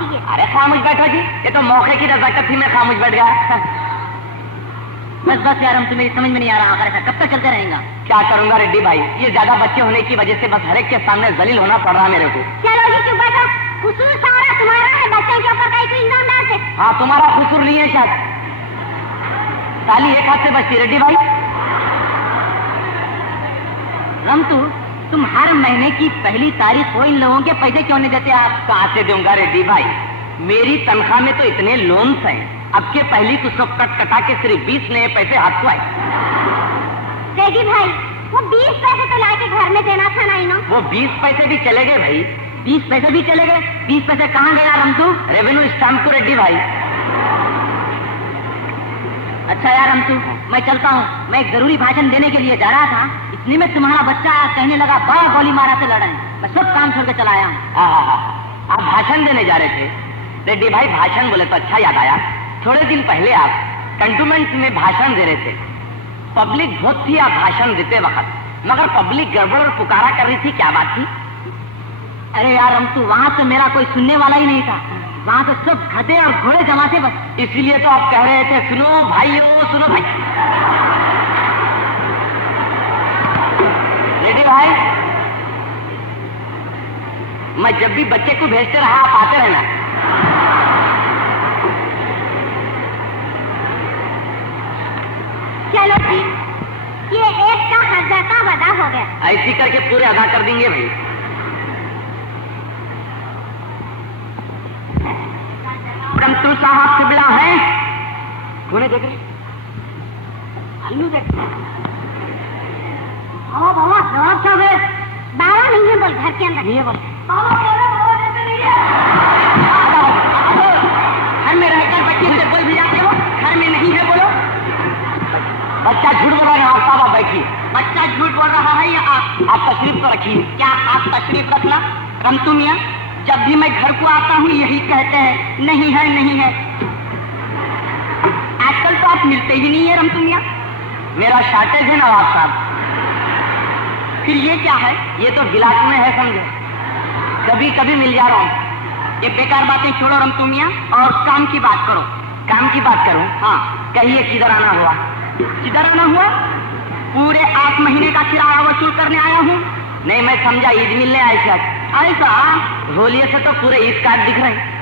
होती है। अरे खामोश बैठो जी, ये तो मौके की नजाकत थी, मैं खामोश बैठ गया। बस यार, हम तो मेरी समझ में नहीं आ रहा, ऐसा कब तक चलते रहेगा? क्या करूंगा रेड्डी भाई, ये ज्यादा बच्चे होने की वजह से बस हर एक के सामने जलील होना पड़ रहा मेरे को। चलो जी चुप बैठो, खुसूर सारा तुम्हारा है, बच्चों के ऊपर कोई इल्जाम ना से। हाँ, तुम्हारा खुसूर नहीं है शायद, ताली एक हाथ से बचती। रेड्डी भाई, रमतू, तुम हर महीने की पहली तारीख को इन लोगों के पैसे क्यों नहीं देते? आप कहाँ से दूंगा रेड्डी भाई, मेरी तनख्वाह में तो इतने लोन्स हैं, अब के पहली तो सब कटा के सिर्फ 20 नए पैसे हाथ को आए। रेड्डी भाई, वो 20 पैसे तो लाके घर में देना था ना। वो 20 पैसे भी चले गए भाई। 20 पैसे भी चले गए? 20 पैसे कहाँ गया रमतू? रेवेन्यू स्टैम्प को रेड्डी भाई। अच्छा यार रमतू, मैं चलता हूँ, मैं एक जरूरी भाषण देने के लिए जा रहा था, इतने में तुम्हारा बच्चा कहने लगा बड़ा गोली मारा से लड़े। मैं सब काम छोड़ के चला आया हूँ। आप भाषण देने जा रहे थे? रेड्डी भाई, भाषण बोले तो अच्छा याद आया, थोड़े दिन पहले आप कंटोनमेंट में भाषण दे रहे थे। पब्लिक बहुत थी आप भाषण देते वक्त, मगर पब्लिक गड़बड़ और पुकारा कर रही थी, क्या बात थी? अरे यार रमतू, वहाँ तो मेरा कोई सुनने वाला ही नहीं था, वहाँ तो सब गधे और घोड़े जमा थे बस। इसलिए तो आप कह रहे थे सुनो भाइयों, सुनो भाई। रेड्डी भाई, मैं जब भी बच्चे को भेजते रहा, आप आते रहना। चलो जी, ये एक का 1000 का वादा हो गया। ऐसी करके पूरे अदा कर देंगे भाई। परंतु साहब सिबड़ा है, कौन देख रहे? हल्लू देख। बाबा जवाब सब है। बाबा नहीं है, बोल घर के अंदर नहीं है, बोल। घर में रहकर बच्चे से बोल भी जाते हो, घर में नहीं है बोलो। बच्चा झूठ बोल रहा है, आप साहब बैठिए। बच्चा झूठ बोल रहा है या आप तशरीफ तो रखिए। क्या आप तशरीफ रखना? रमतू मियाँ, जब भी मैं घर को आता हूँ यही कहते हैं, नहीं है नहीं है। आजकल तो आप मिलते ही नहीं है रमतू मियाँ। मेरा शॉर्टेज है नवाब साहब। फिर ये क्या है? ये तो गिलास में है समझो, कभी कभी मिल जा रहा हूँ। ये बेकार बातें छोड़ो रमतू मियाँ और काम की बात करो। काम की बात करूँ? हाँ, कहिए किधर आना हुआ? किधर आना हुआ? पूरे 8 महीने का किराया वसूल करने आया हूँ। नहीं, मैं समझा ईद मिलने आए शायद। ऐसा? होलिये से तो पूरे ईद कार्ड दिख रहे हैं।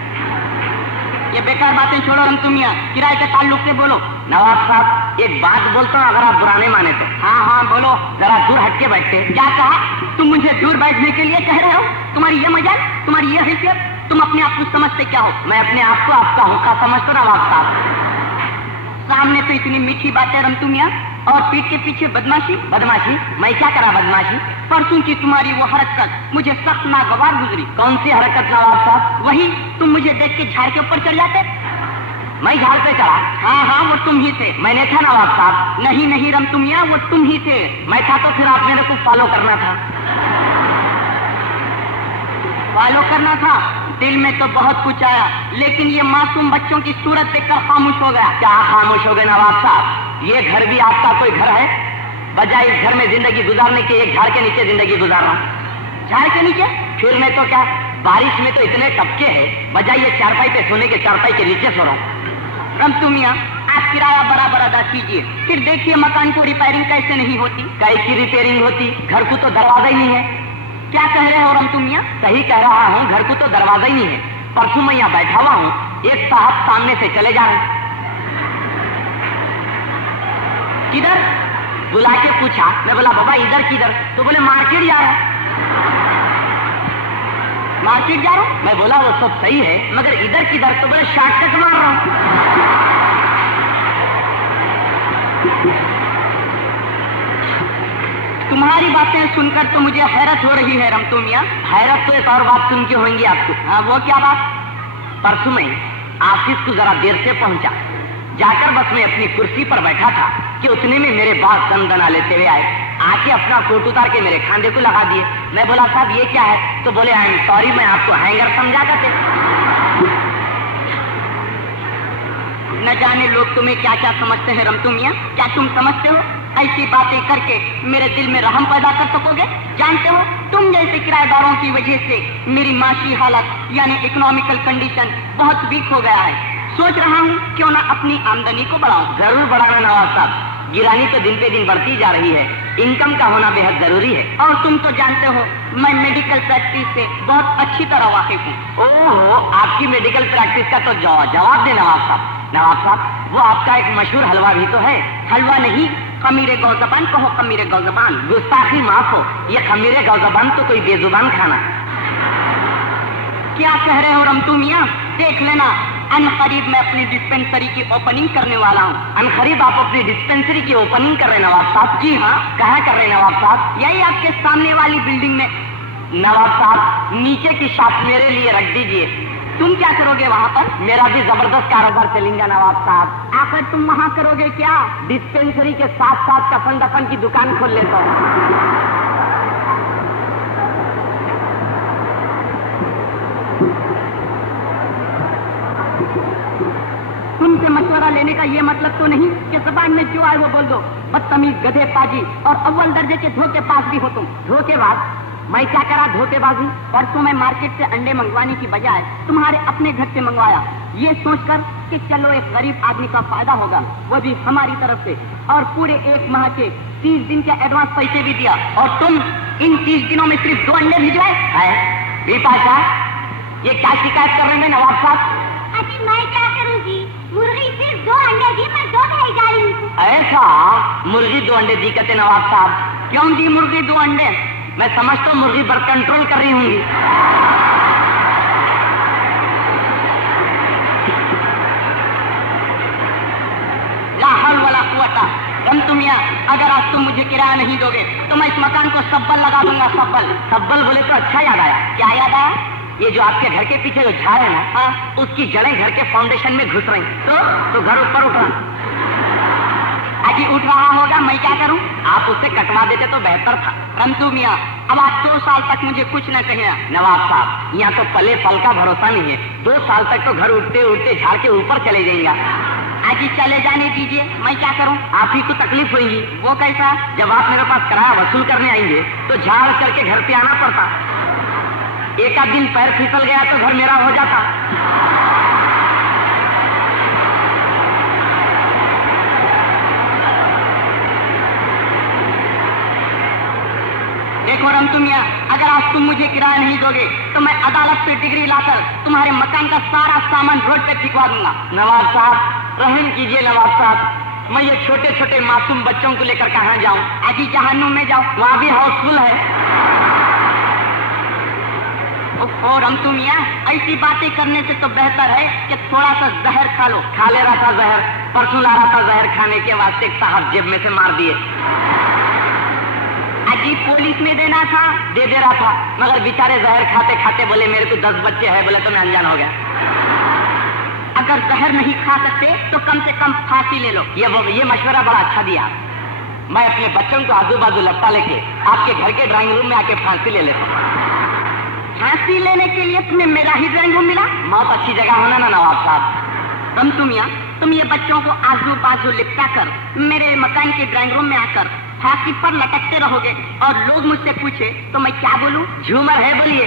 ये बेकार बातें छोड़ो रमतू मियाँ, किराए के ताल्लुक से बोलो। नवाब साहब, एक बात बोलता हूँ, अगर आप बुरा नहीं माने तो। हाँ हाँ बोलो। जरा दूर हटके बैठते। क्या कहा? तुम मुझे दूर बैठने के लिए कह रहे हो? तुम्हारी ये मजाल, तुम्हारी ये हैसियत, तुम अपने आप को समझते क्या हो? मैं अपने आप को आपका हुक्का समझता हूँ नवाब साहब। सामने तो इतनी मीठी बातें रमतू मियाँ, और पीठ के पीछे बदमाशी। बदमाशी? मैं क्या करा बदमाशी? परसों की तुम्हारी वो हरकत मुझे सख्त नागवार गुजरी। कौन सी हरकत नवाब साहब? वही, तुम मुझे देख के झाड़ के ऊपर चढ़ जाते। मैं झाड़ पे चढ़ा? हाँ हाँ, वो तुम ही थे। मैंने था नवाब साहब? नहीं नहीं रमतू मियाँ, वो तुम ही थे। मैं था तो फिर आप मेरे को फॉलो करना था। फॉलो करना था? दिल में तो बहुत कुछ आया, लेकिन ये मासूम बच्चों की सूरत देखकर खामोश हो गया। क्या खामोश हो गए नवाब साहब? ये घर भी आपका कोई घर है? बजाय इस घर में जिंदगी गुजारने के एक झाड़ के नीचे जिंदगी गुजार रहा हूँ। झाड़ के नीचे? फिर मैं तो क्या, बारिश में तो इतने टपके हैं, बजाय ये चारपाई पे सोने के चारपाई के नीचे सो रहा हूँ। रमतू मियाँ, आप किराया बराबर अदा कीजिए, फिर देखिए मकान को रिपेयरिंग कैसे नहीं होती। कैसी रिपेयरिंग होती? घर को तो दरवाजा ही नहीं है। क्या कह रहे हो रमतू मियाँ? सही कह रहा हूँ, घर को तो दरवाजा ही नहीं है। परसों मैं यहाँ बैठा हुआ हूँ, एक साहब सामने से चले जा रहे। किधर? बुला के पूछा। मैं बोला बाबा इधर किधर? तो बोले मार्केट जा रहा हूँ। मार्केट जा रहा हूँ? मैं बोला वो सब सही है, मगर इधर किधर? तो बोले शॉर्टकट मार रहा हूँ। तुम्हारी बातें सुनकर तो मुझे हैरत हो रही है रमतू मियाँ। हैरत तो एक और बात सुन के होंगी आपको। हाँ, वो क्या बात? परसों में ऑफिस को जरा देर से पहुंचा, जाकर बस मैं अपनी कुर्सी पर बैठा था कि उतने में मेरे बाल दंदना लेते हुए आए, आके अपना कोट उतार के मेरे खांधे को लगा दिए। मैं बोला साहब ये क्या है? तो बोले आई एम सॉरी, मैं आपको हैंगर समझा करते। न जाने लोग तुम्हें क्या क्या समझते हैं रमतू मियाँ। क्या तुम समझते हो? ऐसी बातें करके मेरे दिल में रहम पैदा कर सकोगे? जानते हो, तुम जैसे किराएदारों की वजह से मेरी माशी हालत यानी इकोनॉमिकल कंडीशन बहुत वीक हो गया है। सोच रहा हूँ क्यों ना अपनी आमदनी को बढ़ाऊं। जरूर बढ़ाना नवाब साहब, गिरानी तो दिन पे दिन बढ़ती जा रही है, इनकम का होना बेहद जरूरी है। और तुम तो जानते हो मैं मेडिकल प्रैक्टिस से बहुत अच्छी तरह वाकिफ हूँ। ओहो, आपकी मेडिकल प्रैक्टिस का तो जवाब दे नवाब साहब। नवाब साहब, वो आपका एक मशहूर हलवा भी तो है। हलवा नहीं, खमीरे गौजबान कहो, खमीरे गौजबान। गुस्ताखी माफ हो, ये खमीरे गौजबान तो कोई बेजुबान खाना। क्या कह रहे हो रमतू मियाँ? देख लेना, अनकरीब मैं अपनी डिस्पेंसरी की ओपनिंग करने वाला हूँ। अनकरीब आप अपनी डिस्पेंसरी की ओपनिंग कर रहे नवाब साहब? जी हाँ। कहाँ कर रहे नवाब साहब? यही आपके सामने वाली बिल्डिंग में। नवाब साहब, नीचे की शॉप मेरे लिए रख दीजिए। तुम क्या करोगे वहाँ पर? मेरा भी जबरदस्त कारोबार चलेगा नवाब साहब। आकर तुम वहाँ करोगे क्या? डिस्पेंसरी के साथ साथ कफन दफन की दुकान खोल लेता हूँ। तुमसे मशवरा लेने का ये मतलब तो नहीं कि जबान में जो आए वो बोल दो। बदतमीज, गधे पाजी और अव्वल दर्जे के धोखेबाज भी हो तुम। धोखेबाज? मैं क्या करा धोखेबाजी? परसों मैं मार्केट से अंडे मंगवाने की बजाय तुम्हारे अपने घर से मंगवाया, ये सोचकर कि चलो एक गरीब आदमी का फायदा होगा, वो भी हमारी तरफ से। और पूरे 1 माह के 30 दिन के एडवांस पैसे भी दिया। और तुम इन 30 दिनों में सिर्फ 2 अंडे भिजवाए है। बिपाशा, ये क्या शिकायत कर रहे हैं नवाब साहब? अजी मैं क्या करूँगी? मुर्गी सिर्फ 2 अंडे दी, मैं 2 खाई जा रही हूँ। ऐसा? मुर्गी 2 अंडे दी कहते नवाब साहब? क्यों दी मुर्गी 2 अंडे? मैं समझता हूँ मुर्गी पर कंट्रोल कर रही होंगी। ला हौल वला कुव्वता। रमतू मियाँ, अगर आज तुम मुझे किराया नहीं दोगे तो मैं इस मकान को सब्बल लगा दूंगा। सब्बल। सब्बल बोले तो अच्छा याद आया। क्या याद आया? ये जो आपके घर के पीछे जो झाड़ है ना, हाँ, उसकी जड़ें घर के फाउंडेशन में घुस रही। तो घर ऊपर उठ रहा। अजी उठ रहा होगा, मैं क्या करूं? आप उससे कटवा देते तो बेहतर था। रमतू मियाँ, अब आप 2 साल तक मुझे कुछ न कहिए। नवाब साहब, यहाँ तो पले फल का भरोसा नहीं है। 2 साल तक तो घर उठते उठते झाड़ के ऊपर चले जाएंगे। अजी चले जाने दीजिए, मैं क्या करूं? आप ही को तकलीफ होगी। वो कैसा? जब आप मेरे पास किराया वसूल करने आएंगे तो झाड़ करके घर पे आना पड़ता। एक आध दिन पैर फिसल गया तो घर मेरा हो जाता। देखो रमतू मियाँ, अगर आज तुम मुझे किराया नहीं दोगे तो मैं अदालत से डिग्री लाकर तुम्हारे मकान का सारा सामान रोड पे फेंकवा दूंगा। नवाब साहब, रहम कीजिए नवाब साहब, मैं ये छोटे छोटे मासूम बच्चों को लेकर कहाँ जाऊँ? अजी जहन्नुम में जाओ, वहाँ भी हाउसफुल है। ओह रमतू मियाँ, ऐसी बातें करने से तो बेहतर है कि थोड़ा सा जहर खा लो। खा ले रहा था जहर, परसों ला रहा था जहर खाने के वास्ते, एक साहब जेब में से मार दिए। अजी पुलिस में देना था। दे रहा था, मगर बेचारे जहर खाते खाते बोले मेरे को 10 बच्चे हैं, बोले तो मैं अनजान हो गया। अगर जहर नहीं खा सकते तो कम से कम फांसी ले लो। ये मशवरा बड़ा अच्छा दिया। मैं अपने बच्चों को आजू बाजू लपटा लेके आपके घर के ड्राइंग रूम में आके फांसी ले लेता हूँ। फांसी लेने के लिए तुम्हें मेरा ही ड्राइंग रूम मिला? बहुत अच्छी जगह होना ना नवाब साहब। रमतू मियाँ, तुम ये बच्चों को आजू बाजू लिपटा कर मेरे मकान के ड्राइंग रूम में आकर फांसी पर लटकते रहोगे और लोग मुझसे पूछे तो मैं क्या बोलूं? झूमर है बोलिए।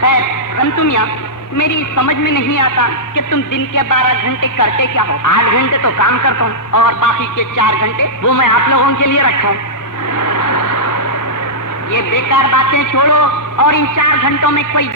खैर रमतू मियाँ, मेरी समझ में नहीं आता कि तुम दिन के 12 घंटे करते क्या हो? 8 घंटे तो काम करता हूँ और बाकी के 4 घंटे? वो मैं आप लोगों के लिए रखा हूँ। ये बेकार बातें छोड़ो और इन 4 घंटों में कोई